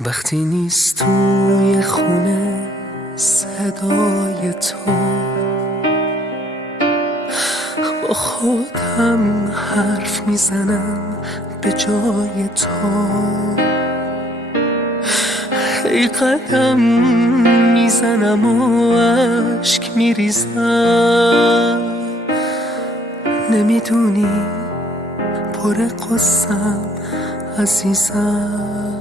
وقتی نیست توی خونه صدای تو، با خودم حرف میزنم به جای تو. ای قدم میزنم و عشق میریزم، نمیدونی پر قصم عزیزم.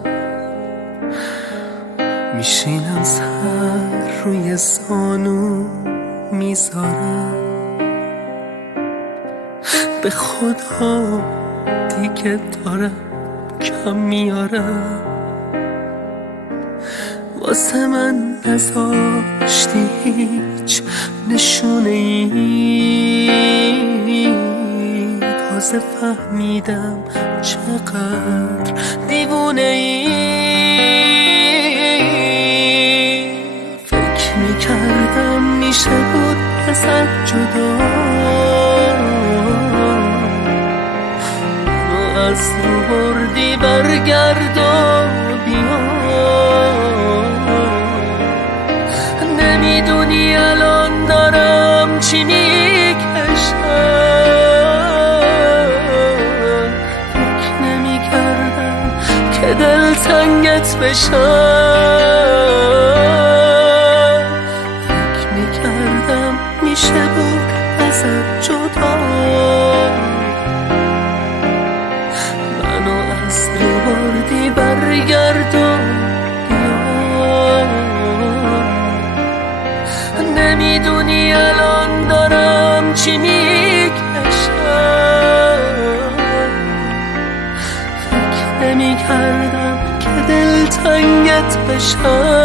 میشینم سر روی زانو میذارم، به خدا دیگه دارم کم میارم. واسه من نذاشتی هیچ نشونه ای، تازه فهمیدم چقدر دیوونه ای. فکر میکردم میشه بود ازت جدا، تو از رو بردی برگرد و بیا. نمیدونی الان دارم چی میکشم، فکر نمیکردم که دلتنگت بشم. فکر میکردم میشه بود ازت جدا، منو از رو بردی برگرد و بیا. نمیدونی الان دارم چی میکشم، فکر نمیکردم که دلتنگت بشم.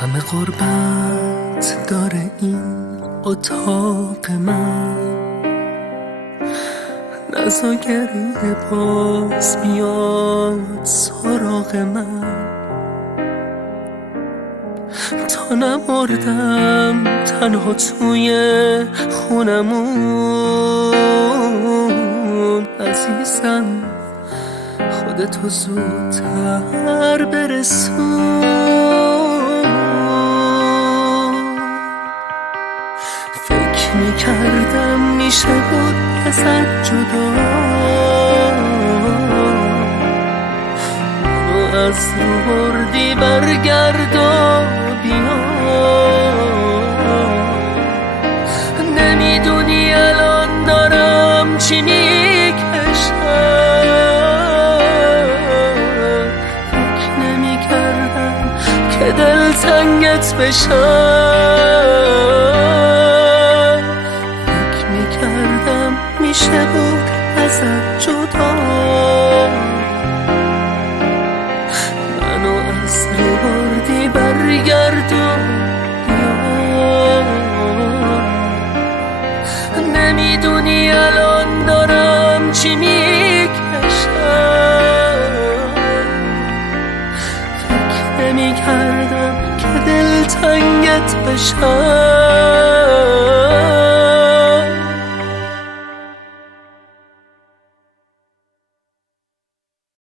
غم غربت داره این اتاق من، نزا گریه باز میاد سراغ من. تا نمردم تنها توی خونمون، عزیزم خودتو زودتر برسون. فکر میکردم میشه بود ازت جدا، منو از رو بردی برگرد و بیا. نمیدونی الان دارم چی میکشم، فکر نمیکردم که دلتنگت بشم. فکر میکردم میشه بود ازت جدا، منو از رو بردی برگرد و بیا. نمیدونی الان دارم چی میکشم، فکر نمیکردم که دلتنگت بشم.